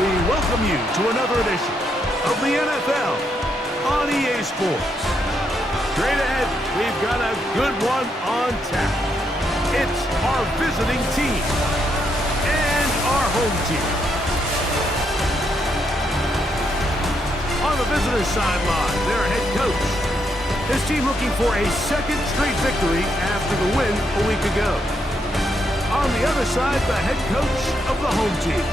we welcome you to another edition of the NFL on EA Sports. Straight ahead, we've got a good one on tap. It's our visiting team and our home team. On the visitor's sideline, their head coach. His team looking for a second straight victory after the win a week ago. On the other side, the head coach of the home team.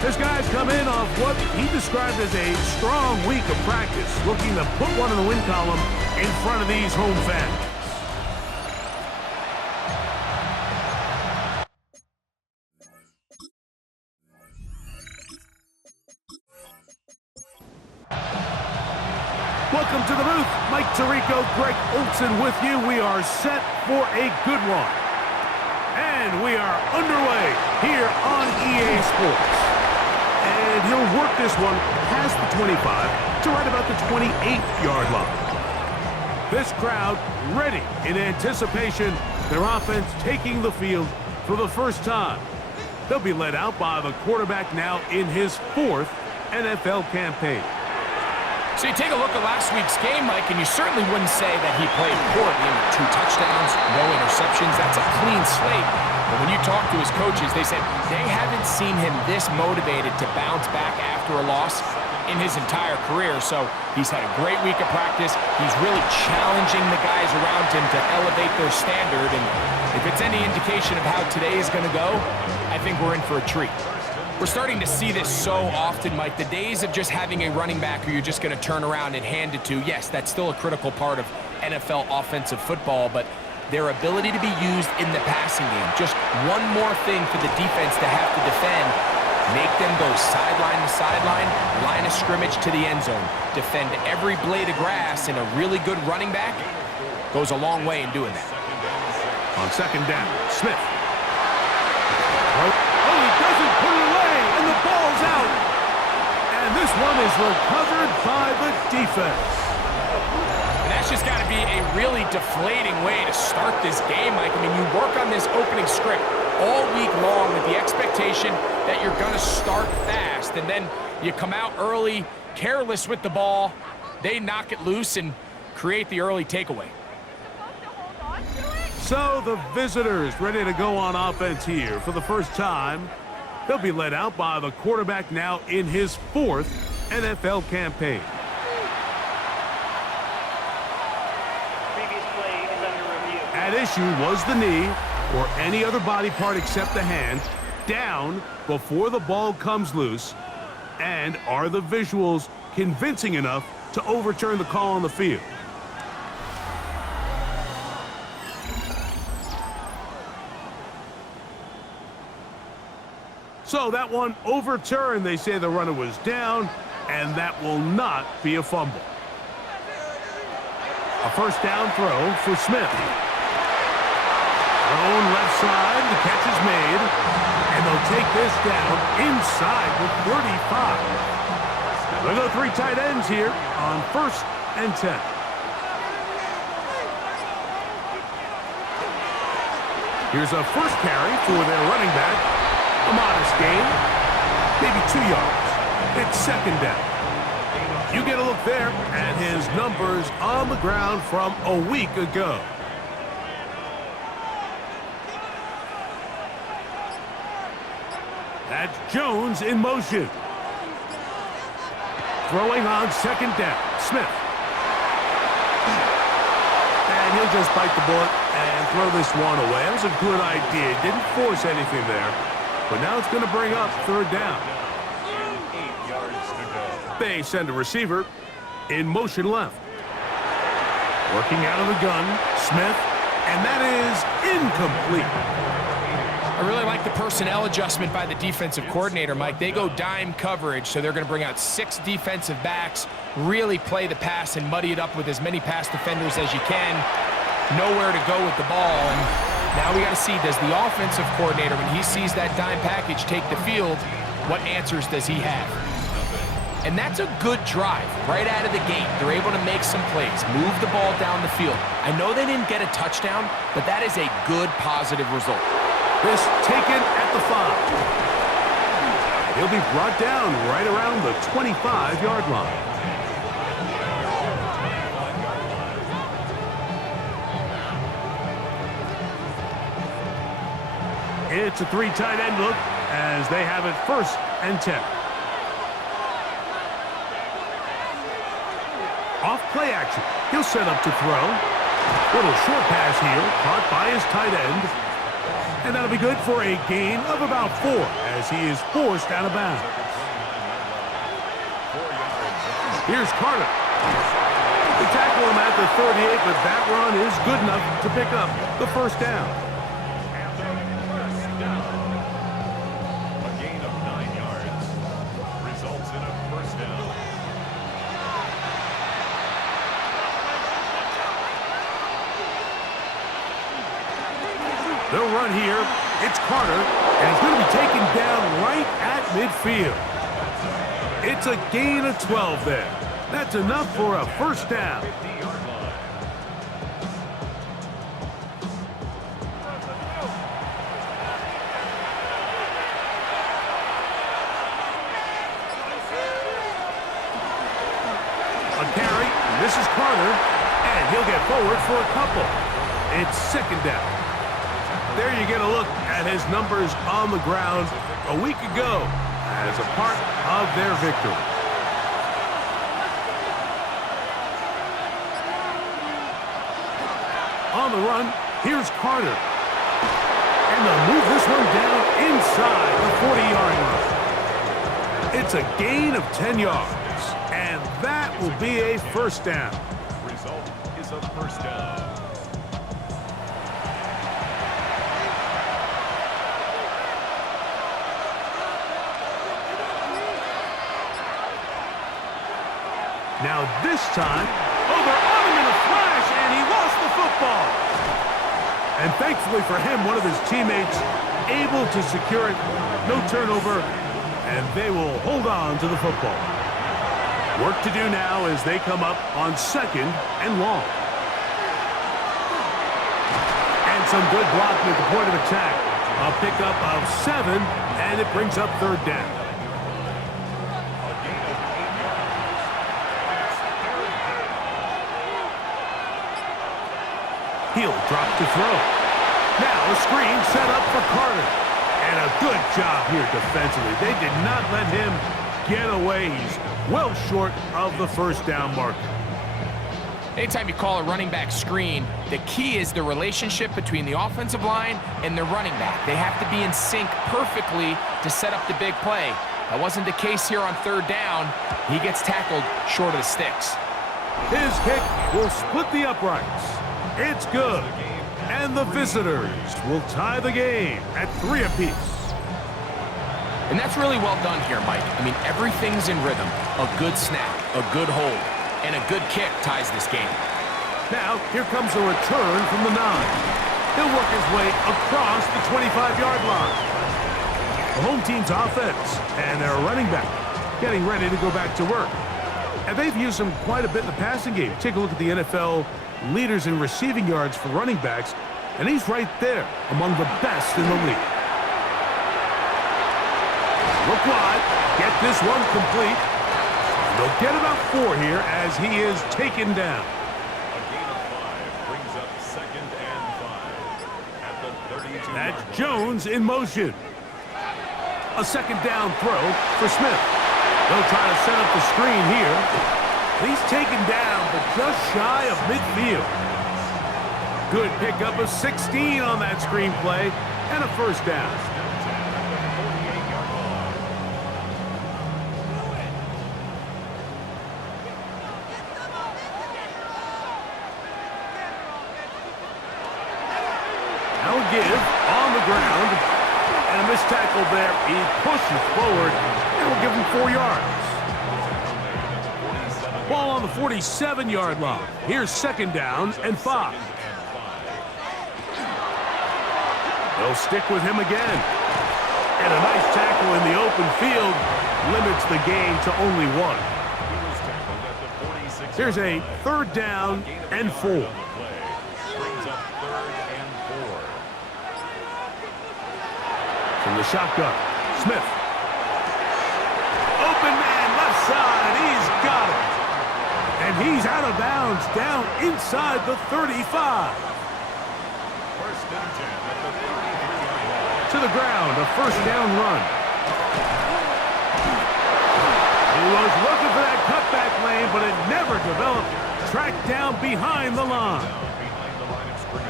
His guys come in off what he described as a strong week of practice, looking to put one in the win column in front of these home fans. Welcome to the booth. Mike Tirico, Greg Olson with you. We are set for a good one. And we are underway here on EA Sports. And he'll work this one past the 25 to right about the 28-yard line. This crowd ready in anticipation, their offense taking the field for the first time. They'll be led out by the quarterback now in his 4th NFL campaign. So you take a look at last week's game, Mike, and you certainly wouldn't say that he played poorly. 2 touchdowns, no interceptions. That's a clean slate. But when you talk to his coaches, they said they haven't seen him this motivated to bounce back after a loss in his entire career. So he's had a great week of practice. He's really challenging the guys around him to elevate their standard. And if it's any indication of how today is going to go, I think we're in for a treat. We're starting to see this so often, Mike. The days of just having a running back who you're just going to turn around and hand it to, yes, that's still a critical part of NFL offensive football, but their ability to be used in the passing game, just one more thing for the defense to have to defend, make them go sideline to sideline, line of scrimmage to the end zone, defend every blade of grass, and a really good running back goes a long way in doing that. On second down, Smith. Oh, he doesn't put it away, and the ball's out. And this one is recovered by the defense. And that's just got to be a really deflating way to start this game, Mike. I mean, you work on this opening script all week long with the expectation that you're going to start fast, and then you come out early, careless with the ball, they knock it loose and create the early takeaway. So the visitors ready to go on offense here for the first time. They'll be led out by the quarterback now in his 4th NFL campaign. Previous play is under review. At issue was the knee or any other body part except the hand down before the ball comes loose. And are the visuals convincing enough to overturn the call on the field? So that one overturned. They say the runner was down, and that will not be a fumble. A first down throw for Smith. Thrown left side, the catch is made, and they'll take this down inside the 35. They'll go 3 tight ends here on 1st and 10. Here's a first carry for their running back. A modest gain, maybe 2 yards. It's second down. You get a look there at his numbers on the ground from a week ago. That's Jones in motion. Throwing on second down, Smith. And he'll just bite the bullet and throw this one away. That was a good idea. Didn't force anything there. But now it's going to bring up 3rd down. 8 yards to go. They send a receiver in motion left. Working out of the gun, Smith, and that is incomplete. I really like the personnel adjustment by the defensive coordinator, Mike. They go dime coverage, so they're going to bring out 6 defensive backs, really play the pass and muddy it up with as many pass defenders as you can. Nowhere to go with the ball, and now we got to see, does the offensive coordinator, when he sees that dime package take the field, what answers does he have? And that's a good drive right out of the gate. They're able to make some plays, move the ball down the field. I know they didn't get a touchdown, but that is a good, positive result. This taken at the 5. He'll be brought down right around the 25-yard line. It's a 3 tight end look as they have it 1st and 10. Off play action. He'll set up to throw. Little short pass here, caught by his tight end. And that'll be good for a gain of about 4 as he is forced out of bounds. Here's Carter. They tackle him at the 38, but that run is good enough to pick up the 1st down. A gain of 9 yards results in a 1st down. They'll run here. It's Carter, and it's going to be taken down right at midfield. It's a gain of 12 there. That's enough for a 1st down. 50-yard line. A carry. This is Carter, and he'll get forward for a couple. It's 2nd down. There you get a look at his numbers on the ground a week ago as a part of their victory. On the run, here's Carter. And they'll move this one down inside the 40-yard line. It's a gain of 10 yards, and that will be a 1st down. Result is a 1st down. Now this time, they're on him in a flash, and he lost the football. And thankfully for him, one of his teammates able to secure it. No turnover, and they will hold on to the football. Work to do now as they come up on 2nd and long. And some good blocking at the point of attack. A pickup of 7, and it brings up 3rd down. He'll drop to throw. Now a screen set up for Carter. And a good job here defensively. They did not let him get away. He's well short of the 1st down marker. Anytime you call a running back screen, the key is the relationship between the offensive line and the running back. They have to be in sync perfectly to set up the big play. That wasn't the case here on 3rd down. He gets tackled short of the sticks. His kick will split the uprights. It's good. And the visitors will tie the game at 3 apiece. And that's really well done here, Mike. I mean, everything's in rhythm. A good snap, a good hold, and a good kick ties this game. Now, here comes a return from the 9. He'll work his way across the 25-yard line. The home team's offense and their running back getting ready to go back to work. And they've used him quite a bit in the passing game. Take a look at the NFL leaders in receiving yards for running backs, and he's right there among the best in the league. Look wide, get this one complete. They'll get about 4 here as he is taken down. A gain of 5 brings up 2nd and 5 at the 32-yard line. That's Jones in motion. A 2nd down throw for Smith. They'll try to set up the screen here. He's taken down, but just shy of midfield. Good pickup of 16 on that screen play, and a 1st down. Now a give on the ground, and a missed tackle there. He pushes forward, and will give him 4 yards. Ball on the 47-yard line. Here's 2nd down and 5. They'll stick with him again. And a nice tackle in the open field limits the gain to only 1. Here's a 3rd down and 4. Brings up 3rd and 4. From the shotgun, Smith. And he's out of bounds, down inside the 35. First and 10 at the 33-yard line. To the ground, a first down run. He was looking for that cutback lane, but it never developed. Tracked down behind the line.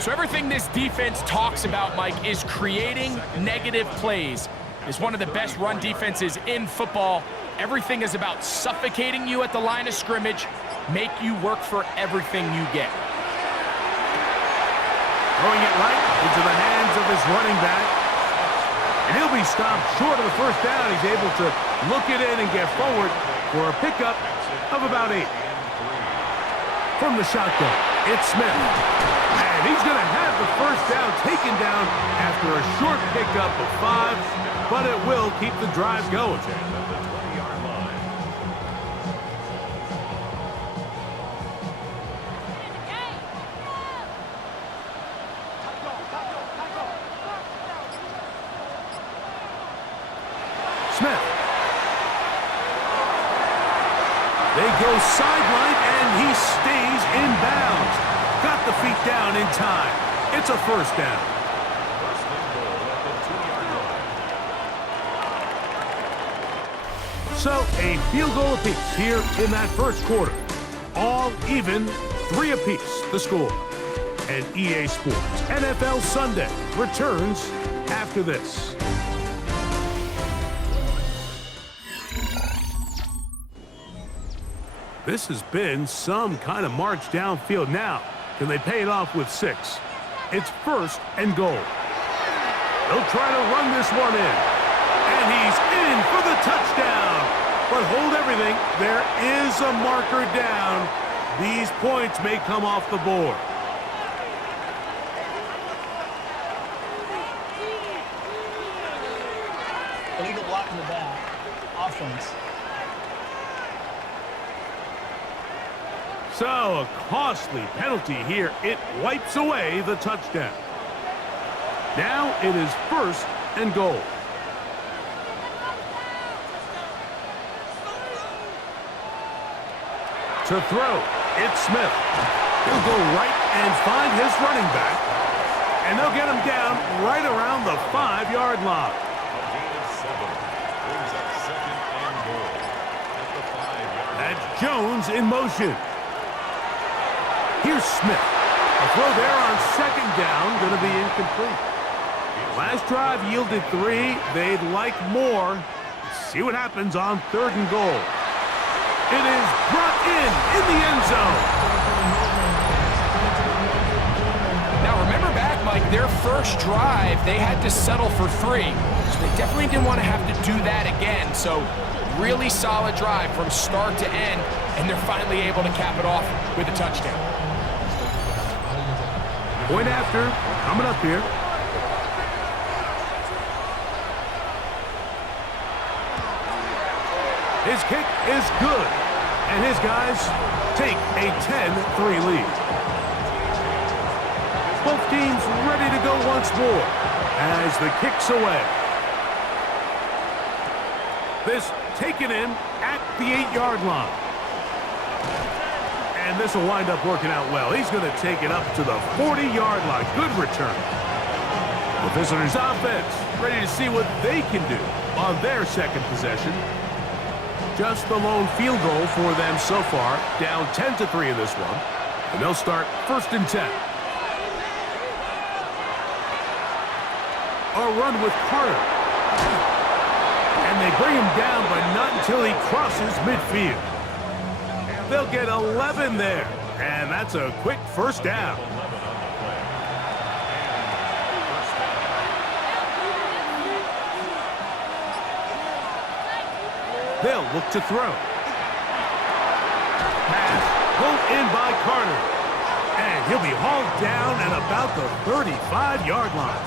So everything this defense talks about, Mike, is creating negative plays. It's one of the best run defenses in football. Everything is about suffocating you at the line of scrimmage, make you work for everything you get. Throwing it right into the hands of his running back. And he'll be stopped short of the first down. He's able to look it in and get forward for a pickup of about 8. From the shotgun, it's Smith. And he's going to have the first down taken down after a short pickup of 5, but it will keep the drive going. Smith. They go sideline, and he stays in bounds. Got the feet down in time. It's a first down. First and goal at the 2-yard line. So a field goal apiece here in that first quarter. All even, 3 apiece, the score. And EA Sports NFL Sunday returns after this. This has been some kind of march downfield. Now, can they pay it off with 6? It's first and goal. They'll try to run this one in. And he's in for the touchdown. But hold everything. There is a marker down. These points may come off the board. Illegal block in the back. Offense. So, a costly penalty here. It wipes away the touchdown. Now it is first and goal. To throw, it's Smith. He'll go right and find his running back. And they'll get him down right around the 5-yard line. A gain of 7 brings up second and goal at the 5-yard line. That's Jones in motion. Here's Smith. A throw there on second down, going to be incomplete. Last drive yielded 3. They'd like more. See what happens on third and goal. It is brought in the end zone. Now remember back, Mike, their first drive, they had to settle for 3. So they definitely didn't want to have to do that again. So really solid drive from start to end, and they're finally able to cap it off with a touchdown. Point after, coming up here. His kick is good, and his guys take a 10-3 lead. Both teams ready to go once more as the kick's away. This taken in at the 8-yard line. And this will wind up working out well. He's going to take it up to the 40-yard line. Good return. The visitors' offense ready to see what they can do on their second possession. Just the lone field goal for them so far. Down 10-3 in this one. And they'll start first and 10. A run with Carter. And they bring him down, but not until he crosses midfield. They'll get 11 there, and that's a quick first down. They'll look to throw. Pass pulled in by Carter, and he'll be hauled down at about the 35-yard line.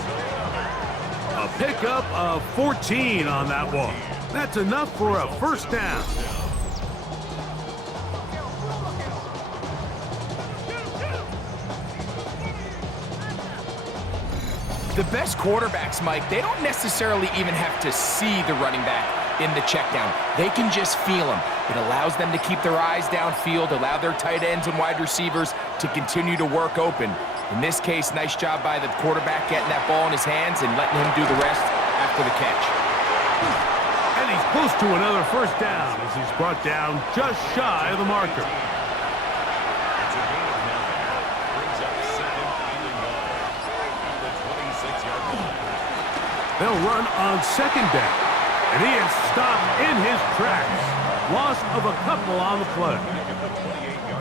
A pickup of 14 on that one. That's enough for a first down. The best quarterbacks, Mike, they don't necessarily even have to see the running back. in the check down. They can just feel them. It allows them to keep their eyes downfield, allow their tight ends and wide receivers to continue to work open. In this case, nice job by the quarterback getting that ball in his hands and letting him do the rest after the catch. And he's close to another first down as he's brought down just shy of the marker. It's a gain of 9. Brings up second and a yard. At the 26-yard line. They'll run on second down. And he is stopped in his tracks. Loss of a couple on the play.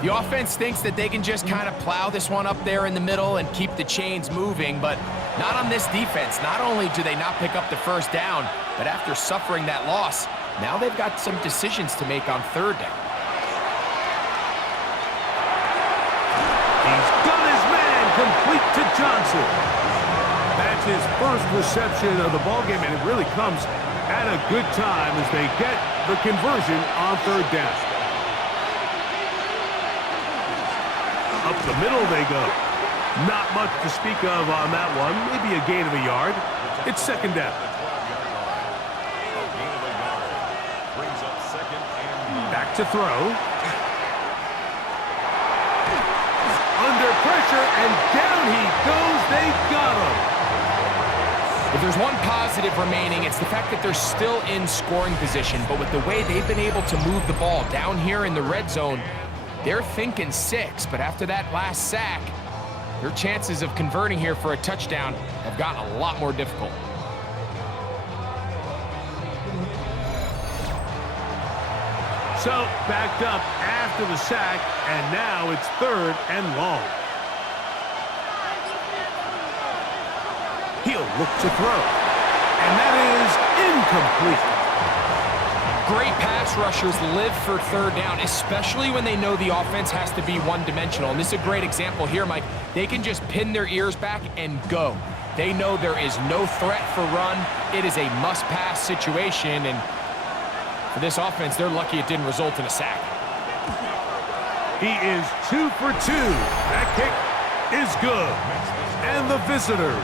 The offense thinks that they can just kind of plow this one up there in the middle and keep the chains moving, but not on this defense. Not only do they not pick up the first down, but after suffering that loss, now they've got some decisions to make on third down. He's got his man complete to Johnson. That's his first reception of the ballgame, and it really comes at a good time as they get the conversion on third down. Up the middle they go. Not much to speak of on that one. Maybe a gain of a yard. It's second down. Brings up second and 9. Back to throw. Under pressure, and down he goes. They got him. If there's one positive remaining, it's the fact that they're still in scoring position, but with the way they've been able to move the ball down here in the red zone, they're thinking 6, but after that last sack, their chances of converting here for a touchdown have gotten a lot more difficult. So, backed up after the sack, and now it's third and long. He'll look to throw, and that is incomplete. Great pass rushers live for third down, especially when they know the offense has to be one-dimensional. And this is a great example here, Mike. They can just pin their ears back and go. They know there is no threat for run. It is a must-pass situation, and for this offense, they're lucky it didn't result in a sack. He is 2 for 2. That kick is good. And the visitors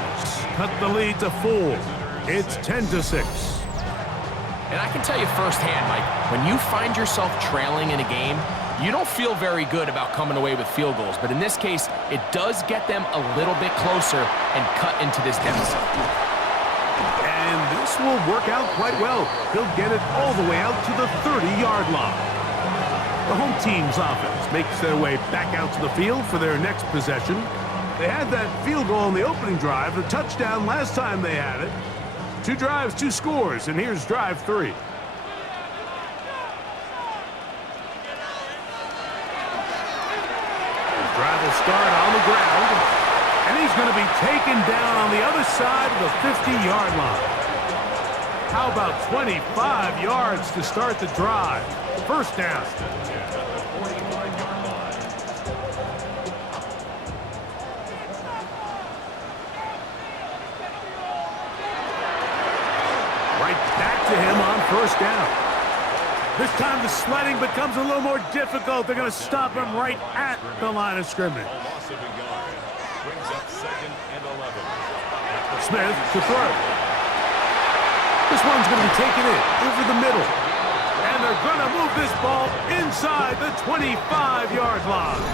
cut the lead to 4. It's 10-6. And I can tell you firsthand, Mike, when you find yourself trailing in a game, you don't feel very good about coming away with field goals. But in this case, it does get them a little bit closer and cut into this deficit. And this will work out quite well. He'll get it all the way out to the 30-yard line. The home team's offense makes their way back out to the field for their next possession. They had that field goal on the opening drive, a touchdown last time they had it. 2 drives, 2 scores, and here's drive 3. His drive will start on the ground, and he's going to be taken down on the other side of the 50-yard line. How about 25 yards to start the drive? First down. Back to him on first down. This time the sledding becomes a little more difficult. They're going to stop him right at the line of scrimmage. Loss of a yard. Brings up second and 11. Smith to throw. This one's going to be taken in over the middle. And they're going to move this ball inside the 25-yard line.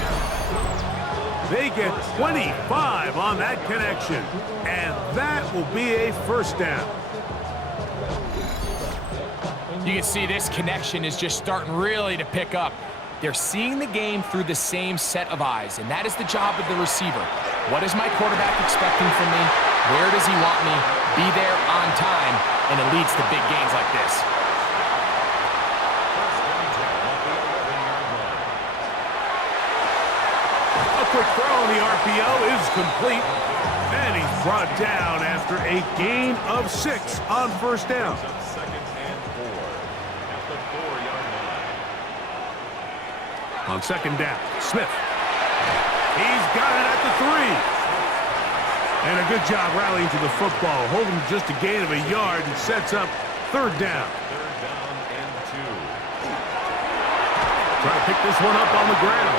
They get 25 on that connection. And that will be a first down. You can see this connection is just starting really to pick up. They're seeing the game through the same set of eyes, and that is the job of the receiver. What is my quarterback expecting from me? Where does he want me? Be there on time, and it leads to big gains like this. A quick throw on the RPO is complete, and he's brought down after a gain of 6 on first down. On second down, Smith. He's got it at the 3. And a good job rallying to the football, holding just a gain of a yard and sets up third down. Third down and 2. Try to pick this one up on the ground.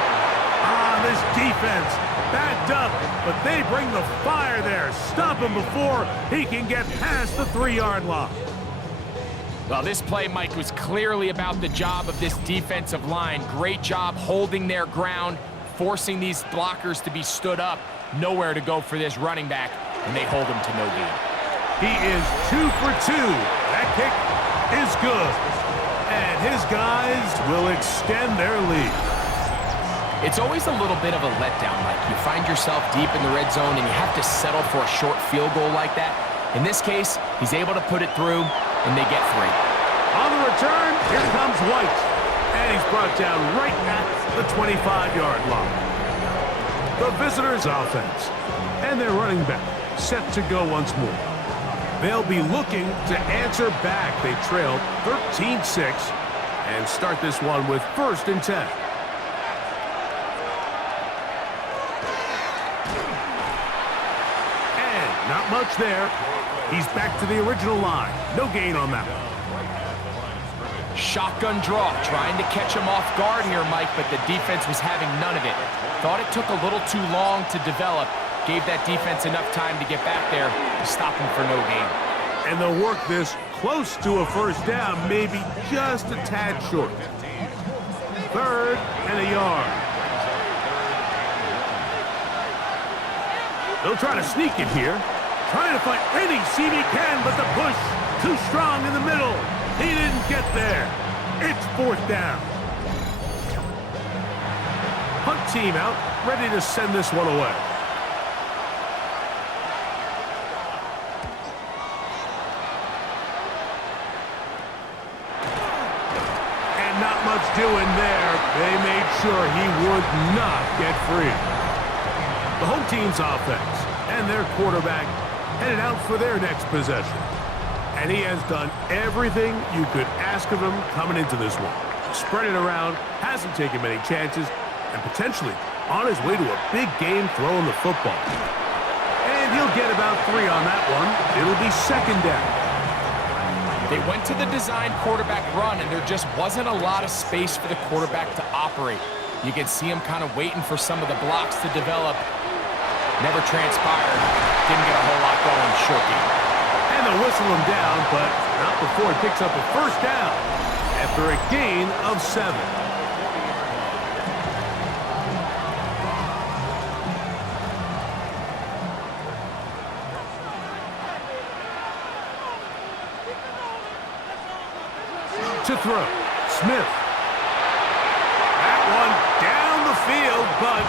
This defense backed up, but they bring the fire there. Stop him before he can get past the 3-yard line. Well, this play, Mike, was clearly about the job of this defensive line. Great job holding their ground, forcing these blockers to be stood up. Nowhere to go for this running back, and they hold him to no gain. He is 2 for 2. That kick is good. And his guys will extend their lead. It's always a little bit of a letdown, Mike. You find yourself deep in the red zone, and you have to settle for a short field goal like that. In this case, he's able to put it through, and they get 3. On the return, here comes White. And he's brought down right at the 25-yard line. The visitors' offense. And their running back set to go once more. They'll be looking to answer back. They trailed 13-6 and start this one with 1st and 10. And not much there. He's back to the original line. No gain on that one. Shotgun draw, trying to catch him off guard here, Mike, but the defense was having none of it. Thought it took a little too long to develop. Gave that defense enough time to get back there to stop him for no gain. And they'll work this close to a 1st down, maybe just a tad short. 3rd and a yard. They'll try to sneak it here. Trying to find any seam he can, but the push too strong in the middle. He didn't get there. It's 4th down. Hunt team out, ready to send this one away. And not much doing there. They made sure he would not get free. The home team's offense and their quarterback headed out for their next possession. And he has done everything you could ask of him coming into this one. Spread it around, hasn't taken many chances, and potentially on his way to a big game throwing the football. And he'll get about 3 on that one. It'll be 2nd down. They went to the design quarterback run, and there just wasn't a lot of space for the quarterback to operate. You can see him kind of waiting for some of the blocks to develop. Never transpired. Didn't get a whole lot going short game. And they'll whistle him down, but not before he picks up a 1st down after a gain of 7. To throw, Smith. That one down the field, but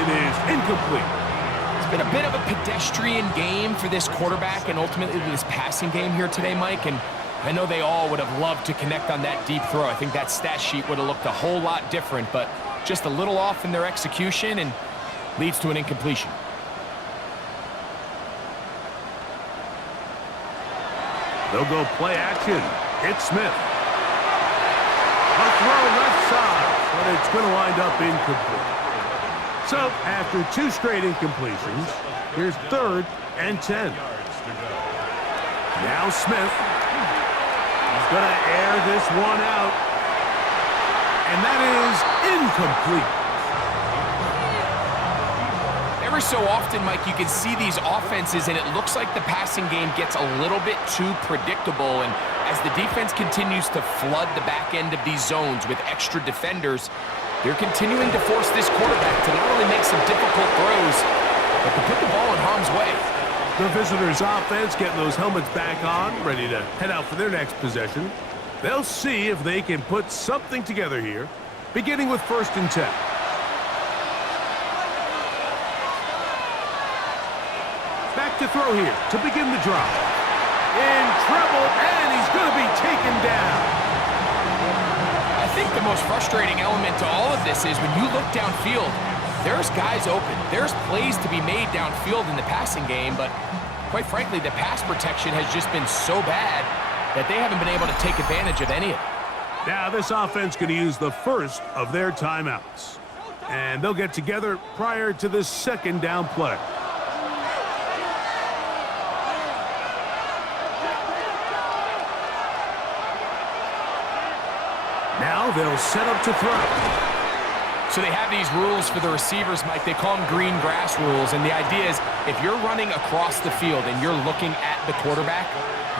it is incomplete. It's been a bit of a pedestrian game for this quarterback and ultimately this passing game here today, Mike. And I know they all would have loved to connect on that deep throw. I think that stat sheet would have looked a whole lot different, but just a little off in their execution and leads to an incompletion. They'll go play action. It's Smith. A throw left side, but it's going to wind up incomplete. So, after 2 straight incompletions, here's 3rd and 10. Now Smith. He's going to air this one out. And that is incomplete. Every so often, Mike, you can see these offenses, and it looks like the passing game gets a little bit too predictable. And as the defense continues to flood the back end of these zones with extra defenders, they're continuing to force this quarterback to not only make some difficult throws, but to put the ball in harm's way. The visitors' offense getting those helmets back on, ready to head out for their next possession. They'll see if they can put something together here, beginning with 1st and 10. Back to throw here to begin the drive. In trouble, and he's going to be taken down. I think the most frustrating element to all of this is when you look downfield, there's guys open. There's plays to be made downfield in the passing game, but quite frankly, the pass protection has just been so bad that they haven't been able to take advantage of any of it. Now this offense going to use the 1st of their timeouts. And they'll get together prior to the 2nd down play. Now they'll set up to throw. So they have these rules for the receivers, Mike. They call them green grass rules. And the idea is if you're running across the field and you're looking at the quarterback,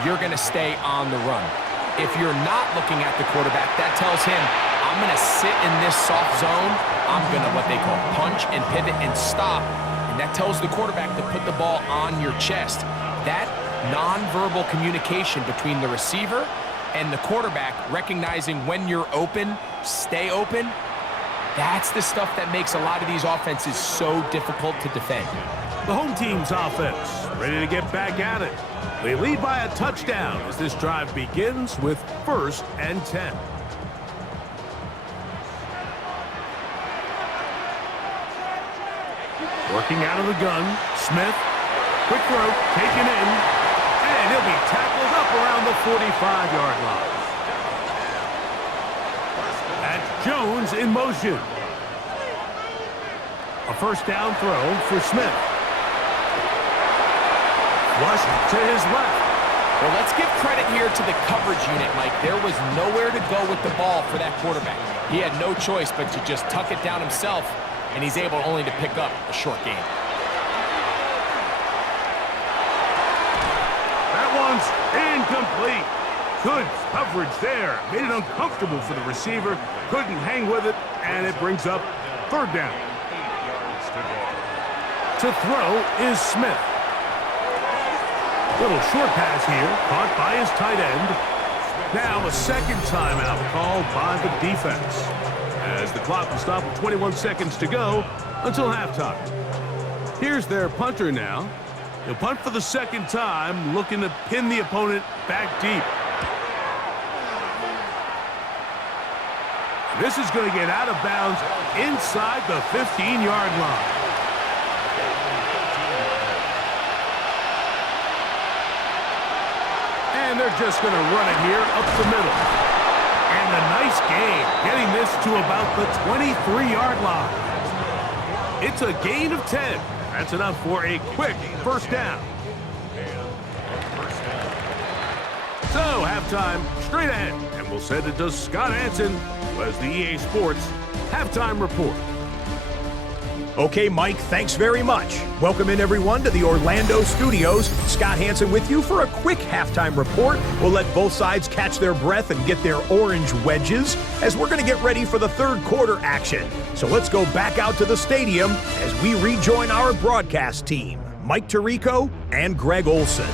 you're going to stay on the run. If you're not looking at the quarterback, that tells him, I'm going to sit in this soft zone. I'm going to what they call punch and pivot and stop. And that tells the quarterback to put the ball on your chest. That nonverbal communication between the receiver and the quarterback, recognizing when you're open, stay open, that's the stuff that makes a lot of these offenses so difficult to defend. The home team's offense ready to get back at it. They lead by a touchdown as this drive begins with 1st and 10. Working out of the gun, Smith, quick throw, taken in, and he'll be tackled up around the 45-yard line. That's Jones in motion. A 1st down throw for Smith. Flush to his left. Well, let's give credit here to the coverage unit, Mike. There was nowhere to go with the ball for that quarterback. He had no choice but to just tuck it down himself, and he's able only to pick up a short gain. That one's incomplete. Good coverage there. Made it uncomfortable for the receiver. Couldn't hang with it, and it brings up 3rd down. To throw is Smith. Little short pass here, caught by his tight end. Now a 2nd timeout called by the defense, as the clock will stop with 21 seconds to go until halftime. Here's their punter now. He'll punt for the 2nd time, looking to pin the opponent back deep. This is going to get out of bounds inside the 15-yard line. And they're just going to run it here up the middle. And a nice gain, getting this to about the 23-yard line. It's a gain of 10. That's enough for a quick 1st down. So, halftime straight ahead. And we'll send it to Scott Hansen, who has the EA Sports Halftime Report. Okay, Mike, thanks very much. Welcome in, everyone, to the Orlando studios. Scott Hansen with you for a quick halftime report. We'll let both sides catch their breath and get their orange wedges as we're going to get ready for the 3rd quarter action. So let's go back out to the stadium as we rejoin our broadcast team, Mike Tirico and Greg Olson.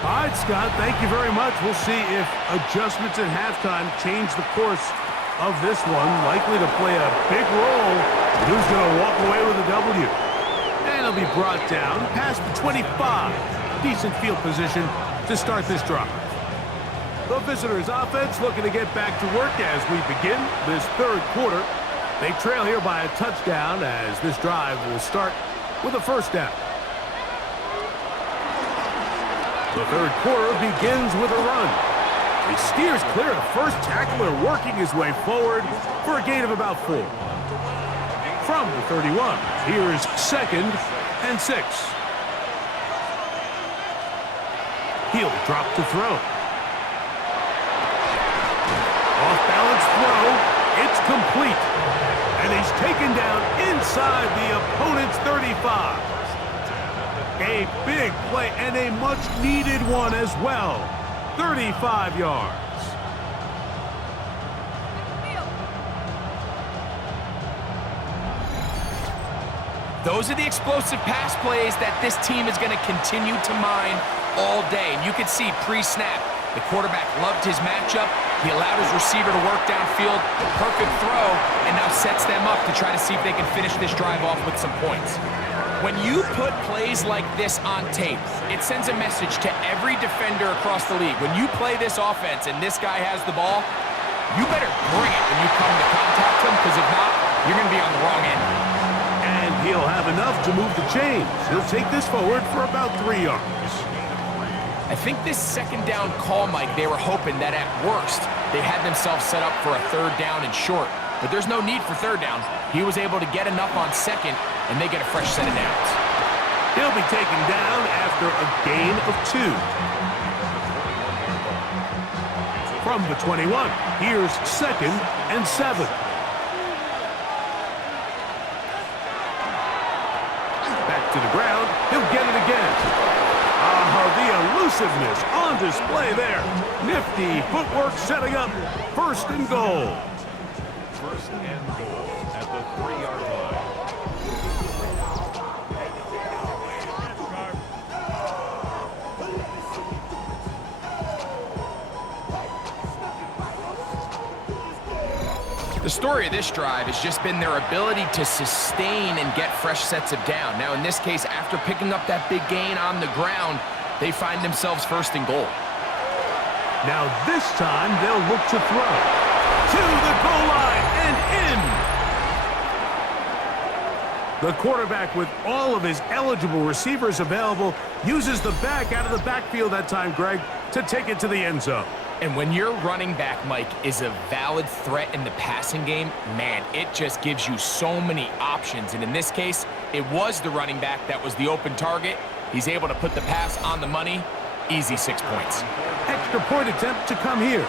All right, Scott, thank you very much. We'll see if adjustments at halftime change the course of this one. Likely to play a big role. Who's going to walk away with a W? And he'll be brought down past the 25. Decent field position to start this drive. The visitors' offense looking to get back to work as we begin this 3rd quarter. They trail here by a touchdown as this drive will start with a 1st down. The 3rd quarter begins with a run. He steers clear of the 1st tackler, working his way forward for a gain of about 4. From the 31, here's 2nd and 6. He'll drop to throw. Off-balance throw. It's complete. And he's taken down inside the opponent's 35. A big play and a much-needed one as well. 35 yards. Those are the explosive pass plays that this team is going to continue to mine all day. And you can see pre-snap, the quarterback loved his matchup. He allowed his receiver to work downfield, perfect throw, and now sets them up to try to see if they can finish this drive off with some points. When you put plays like this on tape, it sends a message to every defender across the league. When you play this offense and this guy has the ball, you better bring it when you come to contact him, because if not, you're going to be on the wrong end. And he'll have enough to move the chains. He'll take this forward for about 3 yards. I think this 2nd down call, Mike, they were hoping that at worst, they had themselves set up for a 3rd down and short. But there's no need for 3rd down. He was able to get enough on 2nd, and they get a fresh set of downs. He'll be taken down after a gain of 2. From the 21, here's 2nd and 7. Back to the ground. He'll get it again. Oh, Aggressiveness on display there. Nifty footwork setting up first and goal. First and goal at the 3-yard line. The story of this drive has just been their ability to sustain and get fresh sets of down. Now, in this case, after picking up that big gain on the ground, they find themselves first and goal. Now this time they'll look to throw. To the goal line and in. The quarterback, with all of his eligible receivers available, uses the back out of the backfield that time, Greg, to take it to the end zone. And when your running back, Mike, is a valid threat in the passing game, man, it just gives you so many options. And in this case, it was the running back that was the open target. He's able to put the pass on the money. Easy 6 points. Extra point attempt to come here.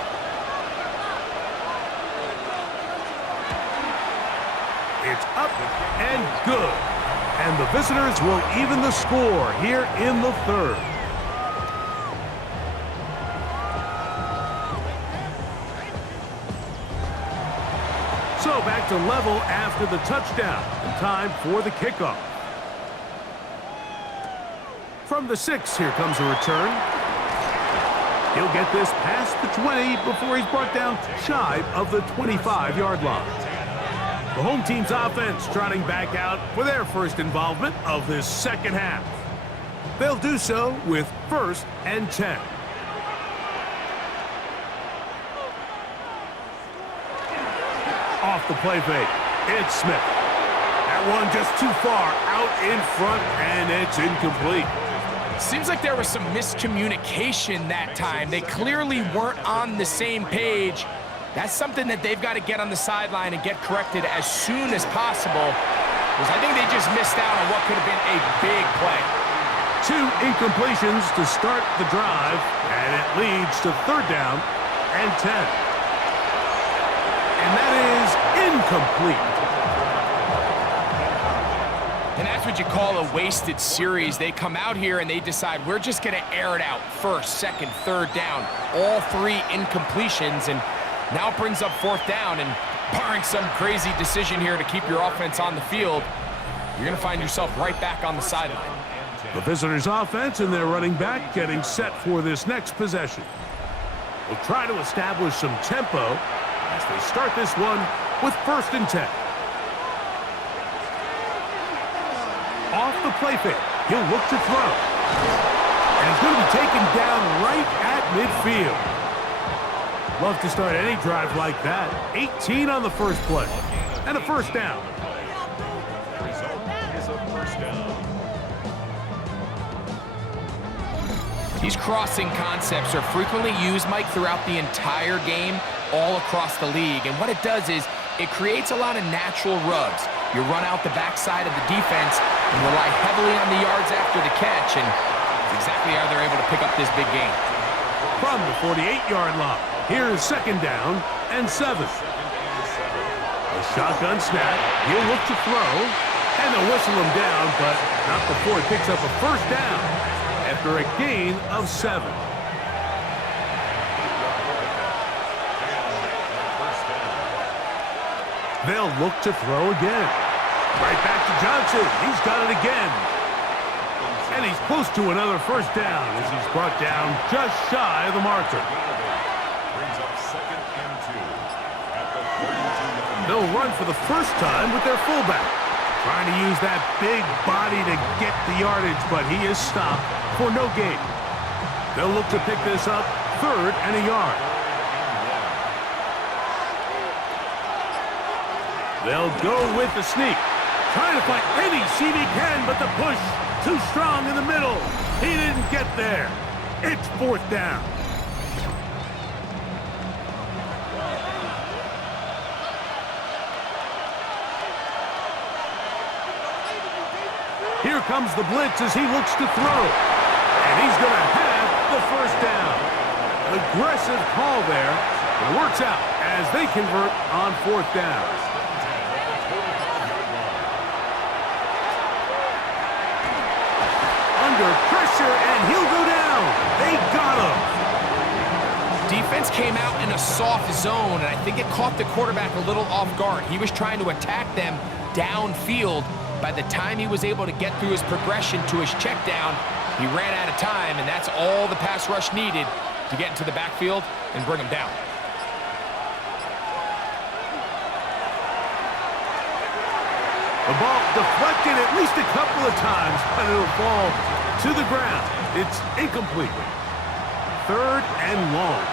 It's up and good. And the visitors will even the score here in the third. So back to level after the touchdown, and time for the kickoff. From the 6, here comes a return. He'll get this past the 20 before he's brought down shy of the 25-yard line. The home team's offense trotting back out for their first involvement of this second half. They'll do so with 1st and 10. Off the play fake, it's Smith. That one just too far out in front, and it's incomplete. Seems like there was some miscommunication that time. They clearly weren't on the same page. That's something that they've got to get on the sideline and get corrected as soon as possible, because I think they just missed out on what could have been a big play. 2 incompletions to start the drive, and it leads to 3rd down and 10. And that is incomplete. And that's what you call a wasted series. They come out here and they decide we're just going to air it out. 1st, 2nd, 3rd down. All 3 incompletions, and now it brings up 4th down. And barring some crazy decision here to keep your offense on the field, you're going to find yourself right back on the sideline. The visitors' offense and their running back getting set for this next possession. We'll try to establish some tempo as they start this one with 1st and 10. Off the play fake, he'll look to throw. And he's going to be taken down right at midfield. Love to start any drive like that. 18 on the first play. And a 1st down. Result is a 1st down. These crossing concepts are frequently used, Mike, throughout the entire game, all across the league. And what it does is it creates a lot of natural rubs. You run out the backside of the defense and rely heavily on the yards after the catch, and that's exactly how they're able to pick up this big game. From the 48-yard line, here's 2nd down and 7. A shotgun snap, he'll look to throw, and they'll whistle him down, but not before he picks up a 1st down after a gain of 7. They'll look to throw again. Right back to Johnson. He's got it again. And he's close to another 1st down as he's brought down just shy of the marker. Brings up 2nd and 2 at the 42-yard line. They'll run for the first time with their fullback. Trying to use that big body to get the yardage, but he is stopped for no gain. They'll look to pick this up 3rd and a yard. They'll go with the sneak. Trying to find any seam he can, but the push too strong in the middle. He didn't get there. It's 4th down. Here comes the blitz as he looks to throw. And he's going to have the 1st down. Aggressive call there. It works out as they convert on 4th down. Under pressure, and he'll go down. They defense came out in a soft zone, and I think it caught the quarterback a little off guard. He was trying to attack them downfield. By the time he was able to get through his progression to his check down, he ran out of time, and that's all the pass rush needed to get into the backfield and bring him down. The ball deflected at least a couple of times, but it'll fall to the ground. It's incomplete. 3rd and long.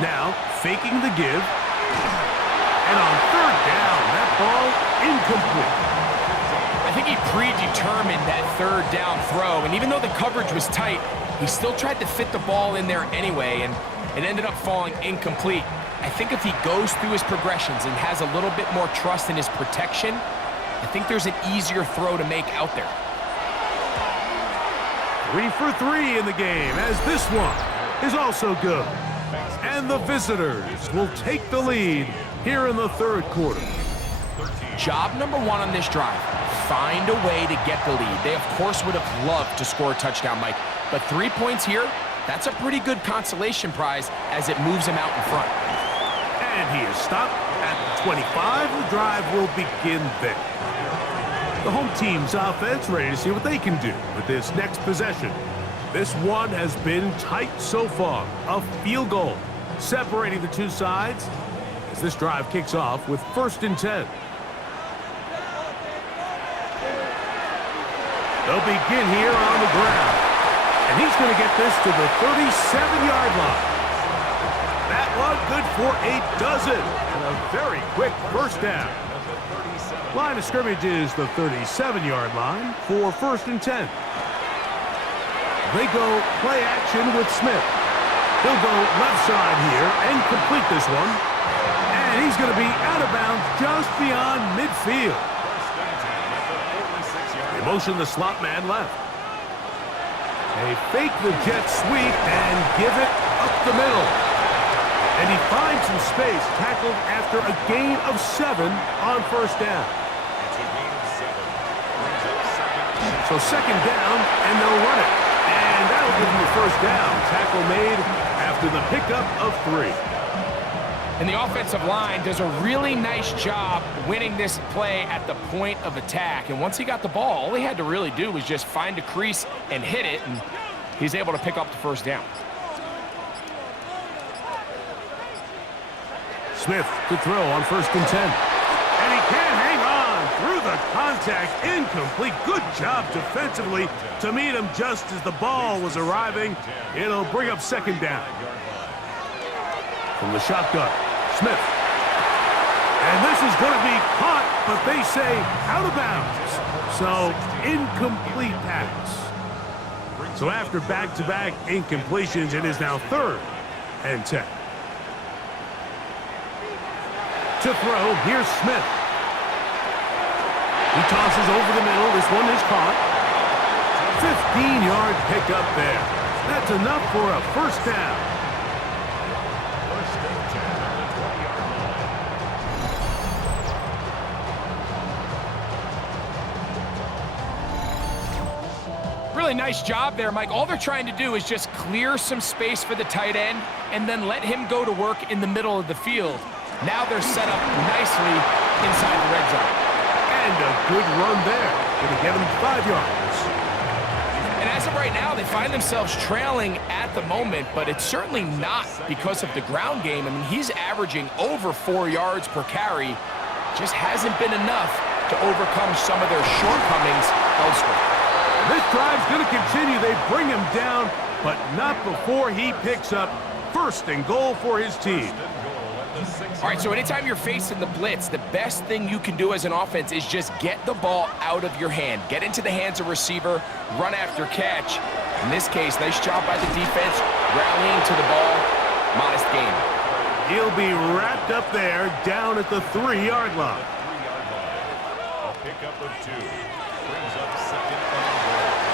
Now, faking the give. And on 3rd down, that ball incomplete. I think he predetermined that 3rd down throw, and even though the coverage was tight, he still tried to fit the ball in there anyway, and it ended up falling incomplete. I think if he goes through his progressions and has a little bit more trust in his protection, I think there's an easier throw to make out there. 3 for 3 in the game, as this one is also good. And the visitors will take the lead here in the 3rd quarter. Job number 1 on this drive, find a way to get the lead. They, of course, would have loved to score a touchdown, Mike, but 3 points here, that's a pretty good consolation prize as it moves him out in front. And he is stopped at the 25. The drive will begin there. The home team's offense ready to see what they can do with this next possession. This one has been tight so far. A field goal separating the two sides as this drive kicks off with 1st and 10. They'll begin here on the ground. And he's going to get this to the 37-yard line. That one good for a dozen. And a very quick 1st down. Line of scrimmage is the 37-yard line for 1st and 10. They go play action with Smith. He'll go left side here and complete this one. And he's going to be out of bounds just beyond midfield. They motion the slot man left. They fake the jet sweep and give it up the middle. And he finds some space, tackled after a gain of 7 on 1st down. So 2nd down, and they'll run it. And that'll give him the 1st down. Tackle made after the pickup of 3. And the offensive line does a really nice job winning this play at the point of attack. And once he got the ball, all he had to really do was just find a crease and hit it, and he's able to pick up the 1st down. Smith to throw on 1st and 10. And he can't hang on through the contact. Incomplete. Good job defensively to meet him just as the ball was arriving. It'll bring up 2nd down. From the shotgun, Smith. And this is going to be caught, but they say out of bounds. So, incomplete pass. So after back-to-back incompletions, it is now 3rd and 10. To throw, here's Smith. He tosses over the middle. This one is caught. 15-yard pickup there. That's enough for a 1st down. Really nice job there, Mike. All they're trying to do is just clear some space for the tight end and then let him go to work in the middle of the field. Now they're set up nicely inside the red zone. And a good run there. Going to get him 5 yards. And as of right now, they find themselves trailing at the moment, but it's certainly not because of the ground game. I mean, he's averaging over 4 yards per carry. Just hasn't been enough to overcome some of their shortcomings elsewhere. This drive's going to continue. They bring him down, but not before he picks up 1st and goal for his team. All right, so anytime you're facing the blitz, the best thing you can do as an offense is just get the ball out of your hand. Get into the hands of receiver, run after catch. In this case, nice job by the defense, rallying to the ball. Modest gain. He'll be wrapped up there down at the 3-yard line. A pickup of 2. Brings up 2nd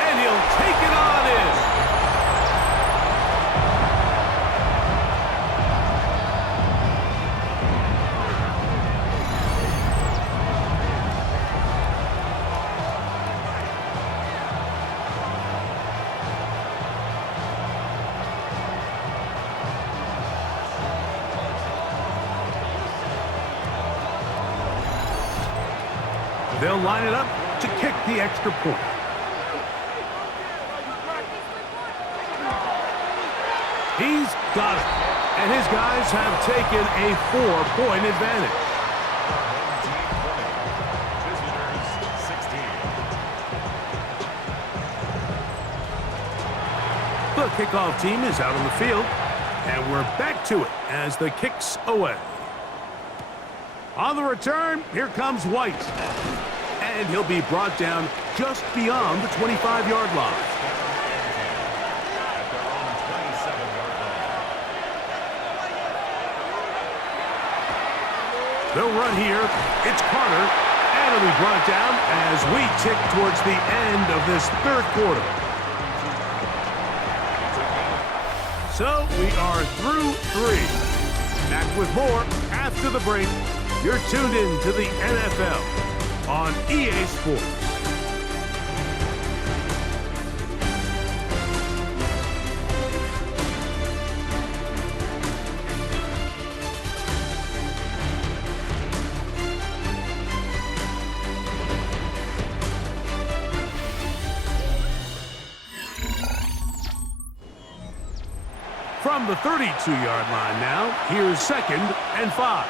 And he'll take it on in. They'll line it up to kick the extra point. He's got it. And his guys have taken a 4-point advantage. Visitors 16. The kickoff team is out on the field, and we're back to it as the kick's away. On the return, here comes White. And he'll be brought down just beyond the 25-yard line. At their own 27-yard line. They'll run here. It's Carter. And he'll be brought down as we tick towards the end of this third quarter. So we are through 3. Back with more after the break. You're tuned in to the NFL on EA Sports. From the 32-yard line now, here's 2nd and 5.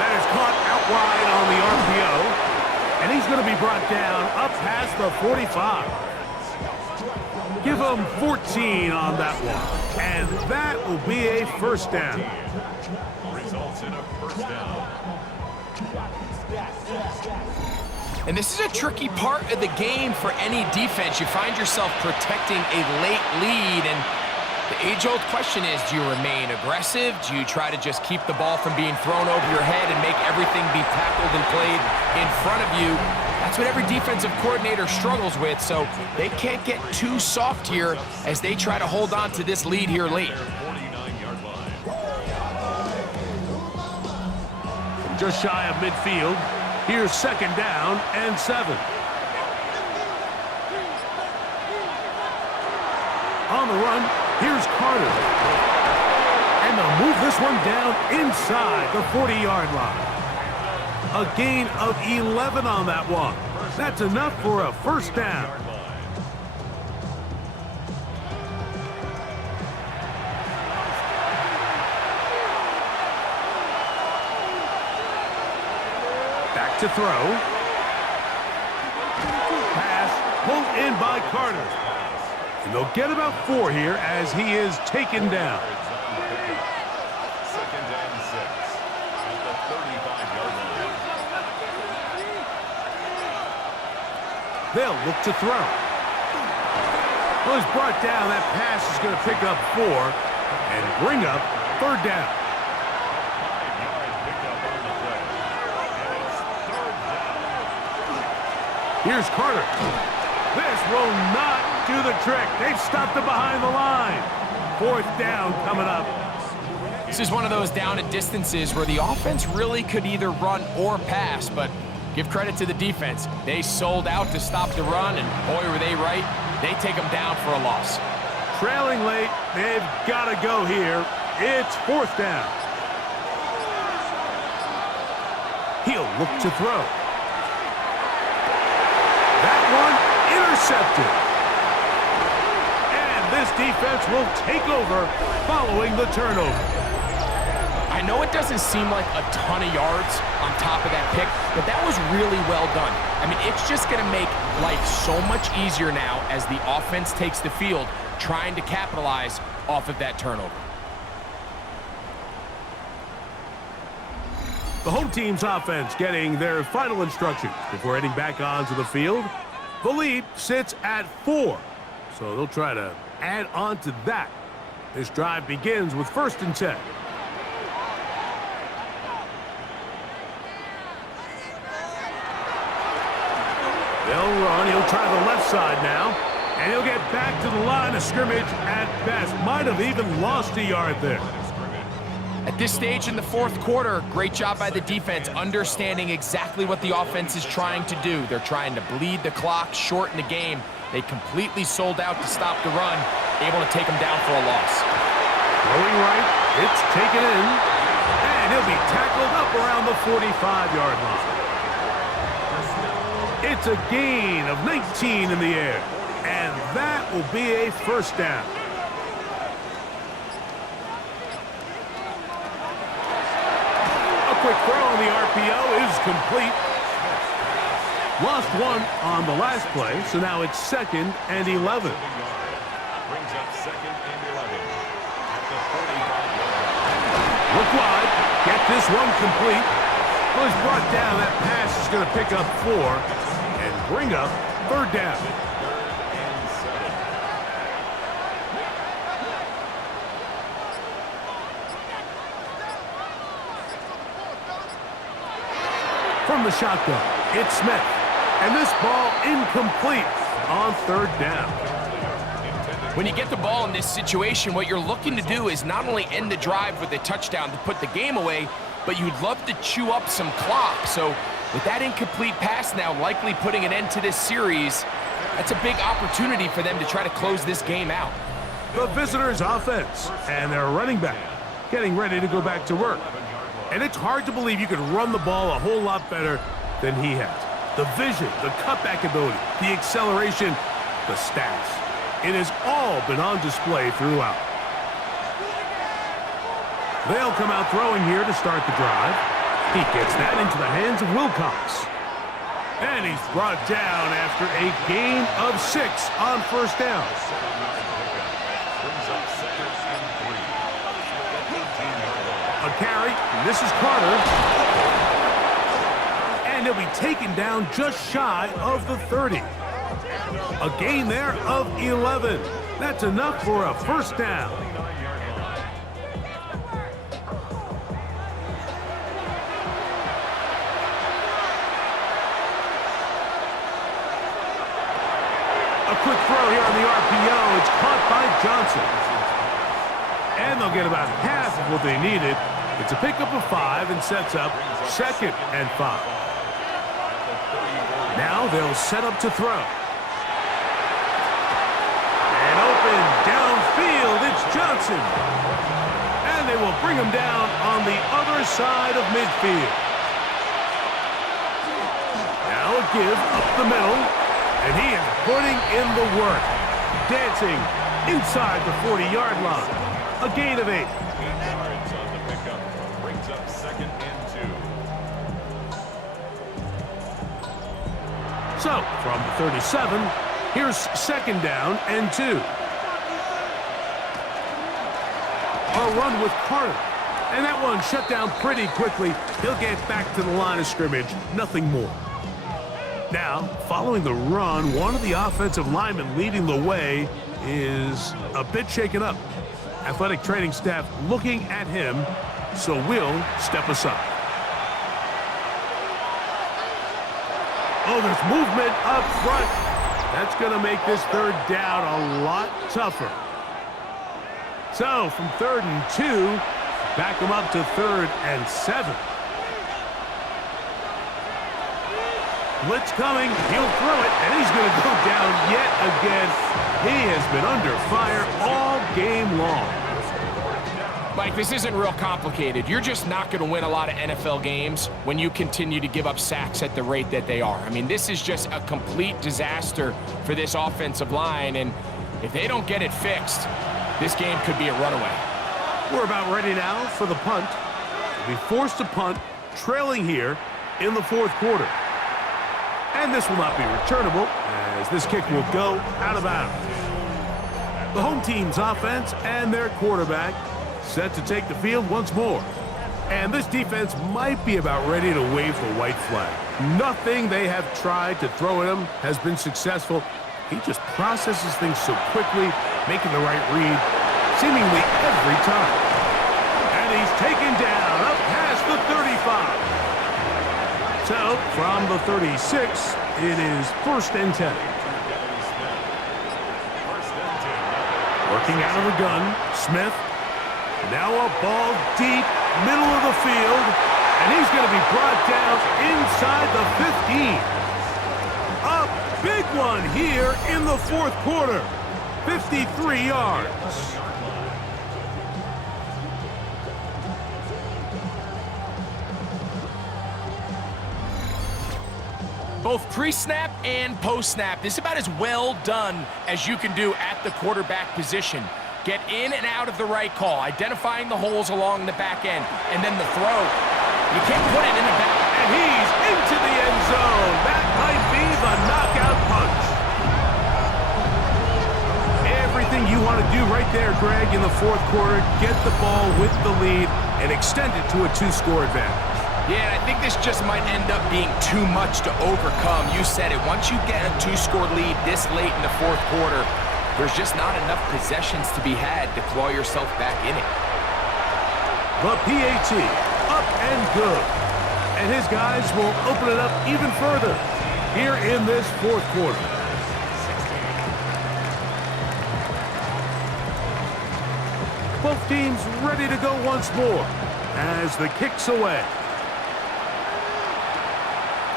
That is caught out wide on the RPO, and he's going to be brought down up past the 45. Give him 14 on that one, and that will be a first down. Results in a first down. And this is a tricky part of the game for any defense. You find yourself protecting a late lead, and the age-old question is, do you remain aggressive? Do you try to just keep the ball from being thrown over your head and make everything be tackled and played in front of you? That's what every defensive coordinator struggles with, so they can't get too soft here as they try to hold on to this lead here late. 49-yard line. From just shy of midfield, here's 2nd down and 7. On the run, here's Carter. And they'll move this one down inside the 40-yard line. A gain of 11 on that one. That's enough for a first down. Back to throw. Pass pulled in by Carter. And they'll get about 4 here as he is taken down. 2nd and 6 at the 35-yard line. They'll look to throw. Well, he's brought down. That pass is going to pick up 4 and bring up 3rd down. 5-yard pickup on the play. And it's 3rd down. Here's Carter. This will not do the trick. They've stopped it behind the line. 4th down coming up. This is one of those down and distances where the offense really could either run or pass, but give credit to the defense. They sold out to stop the run, and boy, were they right. They take them down for a loss. Trailing late, they've got to go here. It's 4th down. He'll look to throw. That one intercepted. And this defense will take over following the turnover. I know it doesn't seem like a ton of yards on top of that pick, but that was really well done. I mean, it's just going to make life so much easier now as the offense takes the field, trying to capitalize off of that turnover. The home team's offense getting their final instructions before heading back onto the field. The lead sits at 4, so they'll try to add on to that. This drive begins with 1st and 10. They'll run. He'll try the left side now, and he'll get back to the line of scrimmage at best. Might have even lost a yard there. At this stage in the 4th quarter, great job by the defense, understanding exactly what the offense is trying to do. They're trying to bleed the clock, shorten the game. They completely sold out to stop the run, able to take them down for a loss. Throwing right, it's taken in. he'll be tackled up around the 45-yard line. It's a gain of 19 in the air, and that will be a first down. A quick throw on the RPO is complete. Lost one on the last play, so now it's 2nd and 11. Brings up 2nd and 11 at the 45-yard line. Look wide. Get this one complete. Well, he's brought down. That pass is going to pick up 4 and bring up 3rd down. From the shotgun, it's Smith. And this ball incomplete on 3rd down. When you get the ball in this situation, what you're looking to do is not only end the drive with a touchdown to put the game away, but you'd love to chew up some clock. So with that incomplete pass now likely putting an end to this series, that's a big opportunity for them to try to close this game out. The visitors' offense and their running back getting ready to go back to work. And it's hard to believe you could run the ball a whole lot better than he has. The vision, the cutback ability, the acceleration, the stats. It has all been on display throughout. They'll come out throwing here to start the drive. He gets that into the hands of Wilcox. And he's brought down after a gain of 6 on 1st down. Brings up 2nd and 3. A carry, and this is Carter. And he'll be taken down just shy of the 30. A gain there of 11. That's enough for a first down. A quick throw here on the RPO. It's caught by Johnson. And they'll get about half of what they needed. It's a pickup of 5 and sets up 2nd and 5. Now they'll set up to throw. And open downfield, it's Johnson. And they will bring him down on the other side of midfield. Now a give up the middle. And he is putting in the work. Dancing inside the 40-yard line. A gain of 8. 8 yards on the pickup. Brings up 2nd and 2. So, from the 37, here's 2nd down and 2. A run with Carter. And that one shut down pretty quickly. He'll get back to the line of scrimmage. Nothing more. Now, following the run, one of the offensive linemen leading the way is a bit shaken up. Athletic training staff looking at him, so we'll step aside. Oh, there's movement up front. That's going to make this 3rd down a lot tougher. So, from 3rd and 2, back him up to 3rd and 7. Blitz coming, he'll throw it, and he's going to go down yet again. He has been under fire all game long. Mike, this isn't real complicated. You're just not going to win a lot of NFL games when you continue to give up sacks at the rate that they are. I mean, this is just a complete disaster for this offensive line, and if they don't get it fixed, this game could be a runaway. We're about ready now for the punt. We'll be forced to punt, trailing here in the 4th quarter. And this will not be returnable, as this kick will go out of bounds. The home team's offense and their quarterback set to take the field once more. And this defense might be about ready to wave the white flag. Nothing they have tried to throw at him has been successful. He just processes things so quickly, making the right read seemingly every time. And he's taken down up past the 35. So, from the 36, it is 1st and 10. Working out of the gun, Smith. Now a ball deep, middle of the field, and he's going to be brought down inside the 15. A big one here in the 4th quarter. 53 yards. Both pre-snap and post-snap. This is about as well done as you can do at the quarterback position. Get in and out of the right call, identifying the holes along the back end, and then the throw. You can't put it in the back. And he's into the end zone. That might be the knockout punch. Everything you want to do right there, Greg, in the fourth quarter, get the ball with the lead and extend it to a 2-score advantage. Yeah, and I think this just might end up being too much to overcome. You said it. Once you get a 2-score lead this late in the fourth quarter, there's just not enough possessions to be had to claw yourself back in it. The PAT, up and good. And his guys will open it up even further here in this fourth quarter. Both teams ready to go once more as the kick's away.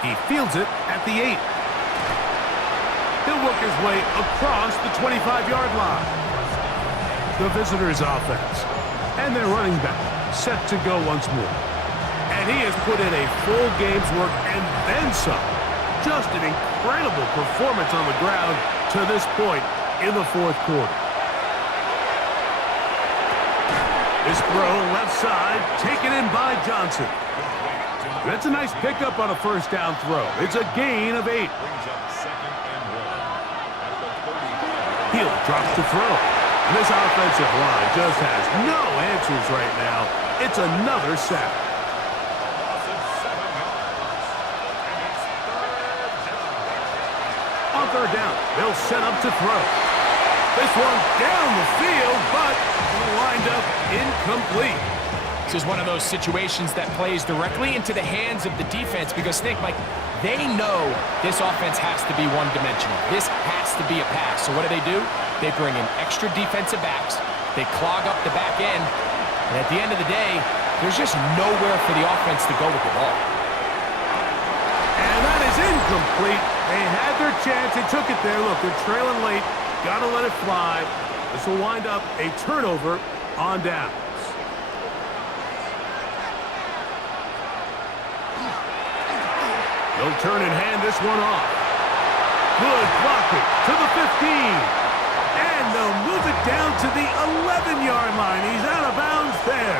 He fields it at the 8. He'll work his way across the 25-yard line. The visitors' offense and their running back set to go once more. And he has put in a full game's work and then some. Just an incredible performance on the ground to this point in the fourth quarter. This throw left side taken in by Johnson. That's a nice pickup on a first down throw. It's a gain of 8. He'll drop to throw. This offensive line just has no answers right now. It's another sack. On third down, they'll set up to throw. This one down the field, but lined up incomplete. This is one of those situations that plays directly into the hands of the defense because, think, Mike, they know this offense has to be one-dimensional. This has to be a pass. So what do? They bring in extra defensive backs. They clog up the back end. And at the end of the day, there's just nowhere for the offense to go with the ball. And that is incomplete. They had their chance. They took it there. Look, they're trailing late. Got to let it fly. This will wind up a turnover on downs. They'll turn and hand this one off. Good blocking to the 15. And they'll move it down to the 11-yard line. He's out of bounds there.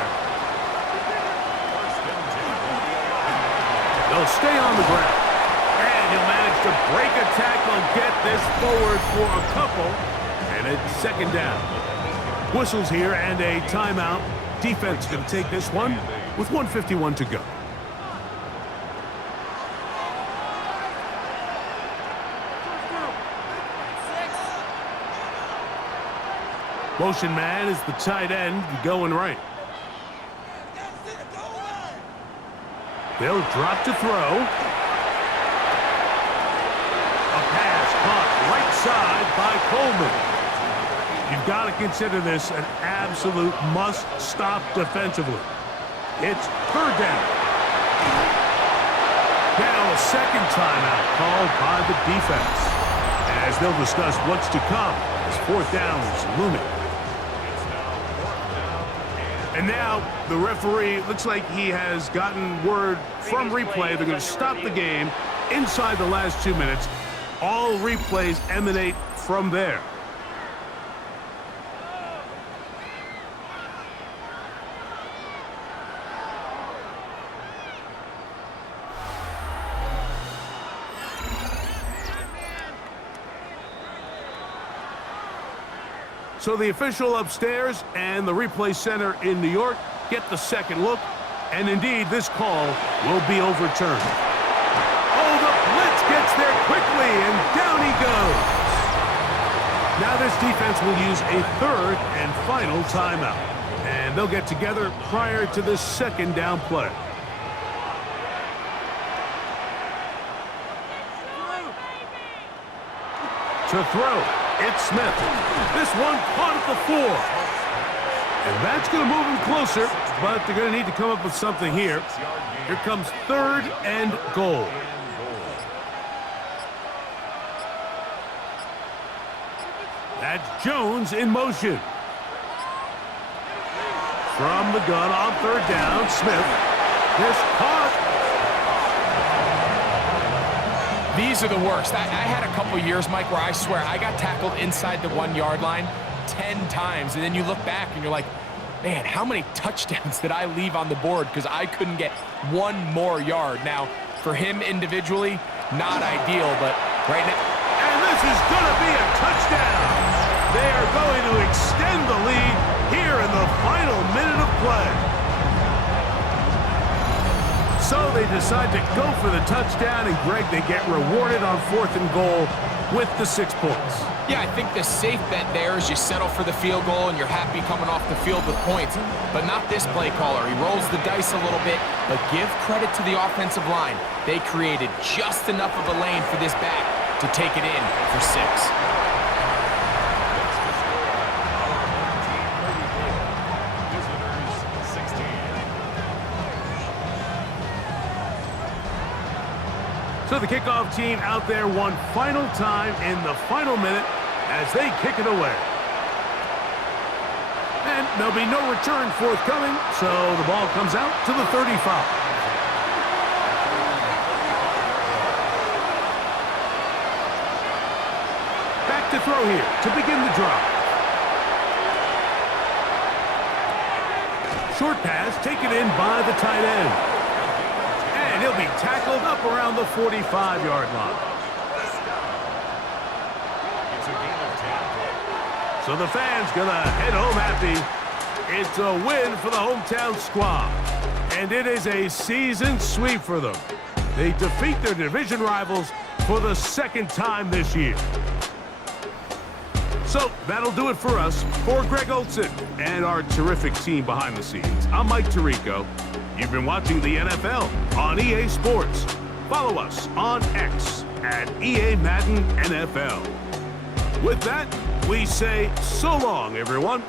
They'll stay on the ground. And he'll manage to break a tackle, get this forward for a couple. And it's second down. Whistles here and a timeout. Defense going to take this one with 1:51 to go. Motion man is the tight end going right. They'll drop to throw. A pass caught right side by Coleman. You've got to consider this an absolute must-stop defensively. It's third down. Now a second timeout called by the defense as they'll discuss what's to come as fourth down is looming. And now the referee looks like he has gotten word from replay. They're going to stop the game inside the last 2 minutes. All replays emanate from there. So the official upstairs and the replay center in New York get the second look, and indeed this call will be overturned. Oh, the blitz gets there quickly, and down he goes. Now this defense will use a third and final timeout, and they'll get together prior to the second down play. To throw. It's Smith. This one caught at the 4. And that's going to move him closer, but they're going to need to come up with something here. Here comes third and goal. That's Jones in motion. From the gun on third down, Smith. This caught. These are the worst. I had a couple years, Mike, where I swear I got tackled inside the 1-yard line 10 times, and then you look back and you're like, man, how many touchdowns did I leave on the board because I couldn't get one more yard? Now, for him individually, not ideal, but right now... And this is going to be a touchdown. They are going to extend the lead here in the final minute of play. So they decide to go for the touchdown, and Greg, they get rewarded on 4th and goal with the 6 points. Yeah, I think the safe bet there is you settle for the field goal and you're happy coming off the field with points, but not this play caller. He rolls the dice a little bit, but give credit to the offensive line. They created just enough of a lane for this back to take it in for 6. So the kickoff team out there one final time in the final minute as they kick it away. And there'll be no return forthcoming, so the ball comes out to the 35. Back to throw here to begin the drive. Short pass taken in by the tight end. And he'll be tackled up around the 45-yard line. So the fans gonna head home happy. It's a win for the hometown squad. And it is a season sweep for them. They defeat their division rivals for the 2nd time this year. So that'll do it for us. For Greg Olson and our terrific team behind the scenes, I'm Mike Tirico. You've been watching the NFL on EA Sports. Follow us on X at EA Madden NFL. With that, we say so long, everyone.